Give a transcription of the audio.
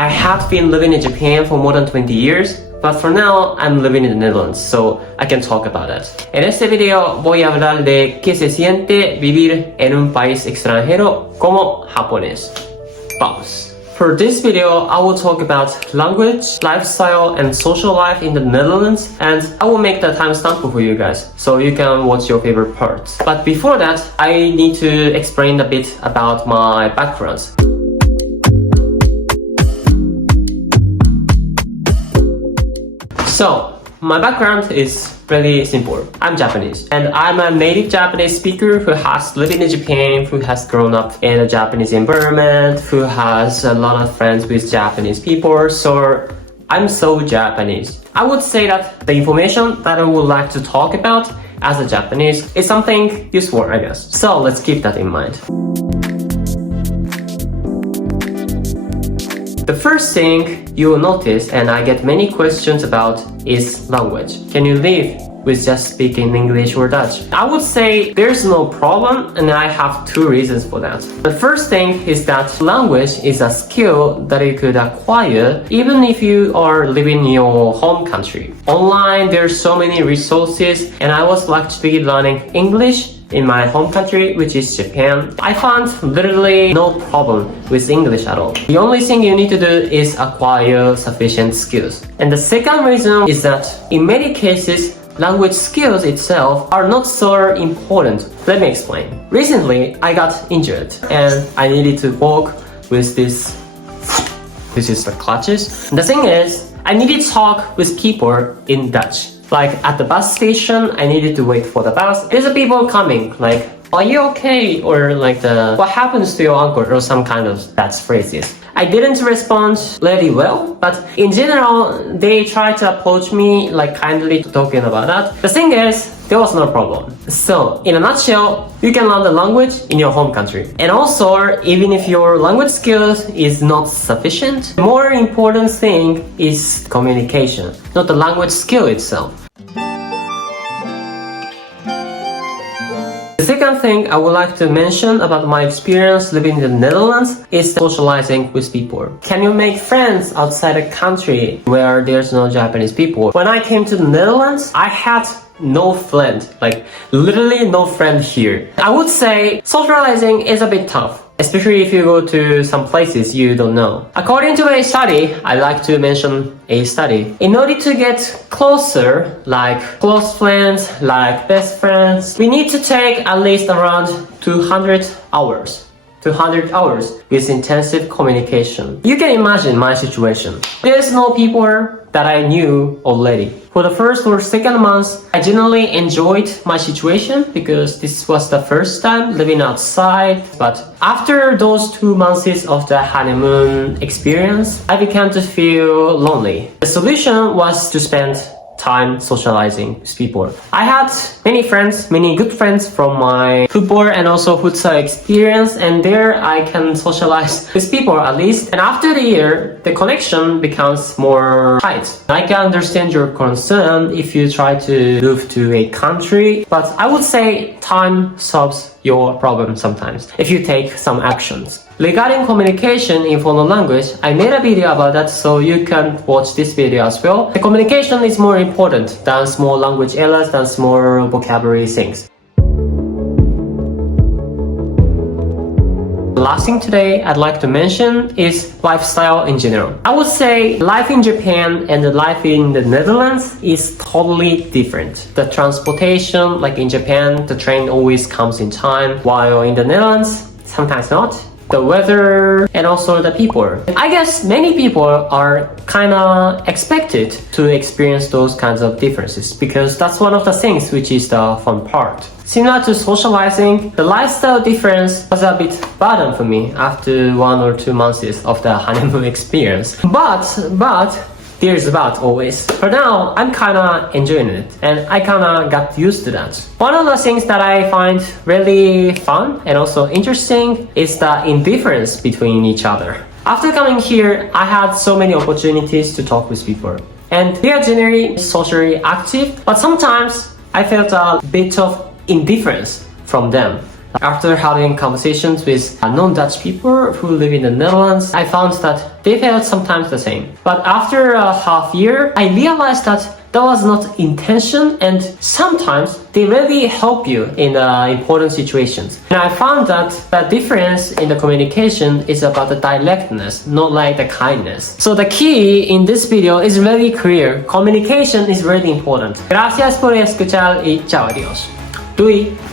I have been living in Japan for more than 20 years, but for now, I'm living in the Netherlands, so I can talk about it. En este video voy a hablar de qué se siente vivir en un país extranjero como japonés. Vamos. For this video, I will talk about language, lifestyle, and social life in the Netherlands, and I will make the timestamp for you guys, so you can watch your favorite parts. But before that, I need to explain a bit about my background. So, my background is really simple. I'm Japanese, and I'm a native Japanese speaker who has lived in Japan, who has grown up in a Japanese environment, who has a lot of friends with Japanese people, so I'm so Japanese. I would say that the information that I would like to talk about as a Japanese is something useful, I guess. So let's keep that in mind. The first thing you will notice, and I get many questions about, is language. Can you live with just speaking English or Dutch? I would say there's no problem, and I have two reasons for that. The first thing is that language is a skill that you could acquire even if you are living in your home country. Online, there's so many resources, and I was actually learning English in my home country, which is Japan. I found literally no problem with English at all. The only thing you need to do is acquire sufficient skills. And the second reason is that in many cases, language skills itself are not so important. Let me explain. Recently, I got injured and I needed to walk with this is the clutches. The thing is, I needed to talk with people in Dutch. Like at the bus station, I needed to wait for the bus. There's a people coming, like, are you okay? Or like what happens to your uncle? Or some kind of that phrases. I didn't respond really well, but in general, they tried to approach me like kindly talking about that. The thing is, there was no problem. So, in a nutshell, you can learn the language in your home country. And also, even if your language skills is not sufficient, the more important thing is communication, not the language skill itself. The second thing I would like to mention about my experience living in the Netherlands is socializing with people. Can you make friends outside a country where there's no Japanese people? When I came to the Netherlands, I had no friend, like literally no friend here. I would say socializing is a bit tough, especially if you go to some places you don't know. According to a study, I like to mention a study. In order to get closer, like close friends, like best friends, we need to take at least around 200 hours. 200 hours with intensive communication. You can imagine my situation. There's no people that I knew already. For the first or second months, I generally enjoyed my situation because this was the first time living outside. But after those 2 months of the honeymoon experience, I began to feel lonely. The solution was to spend time socializing with people. I had many friends, many good friends from my football and also futsal experience, and there I can socialize with people at least. And after the year, the connection becomes more tight. I can understand your concern if you try to move to a country, but I would say time solves your problem sometimes if you take some actions. Regarding communication in foreign language, I made a video about that, so you can watch this video as well. The communication is more important than small language errors, than small vocabulary things. The last thing today I'd like to mention is lifestyle in general. I would say life in Japan and the life in the Netherlands is totally different. The transportation, like in Japan, the train always comes in time, while in the Netherlands, sometimes not. The weather and also the people. I guess many people are kinda expected to experience those kinds of differences because that's one of the things which is the fun part. Similar to socializing, the lifestyle difference was a bit burden for me after 1 or 2 months of the honeymoon experience. But there's but always. For now, I'm kinda enjoying it and I kinda got used to that. One of the things that I find really fun and also interesting is the indifference between each other. After coming here, I had so many opportunities to talk with people. And they are generally socially active, but sometimes I felt a bit of indifference from them. After having conversations with non-Dutch people who live in the Netherlands, I found that they felt sometimes the same. But after a half year, I realized that that was not intention, and sometimes they really help you in important situations. And I found that the difference in the communication is about the directness, not like the kindness. So the key in this video is really clear. Communication is really important. Gracias por escuchar y chao, adiós. Doei!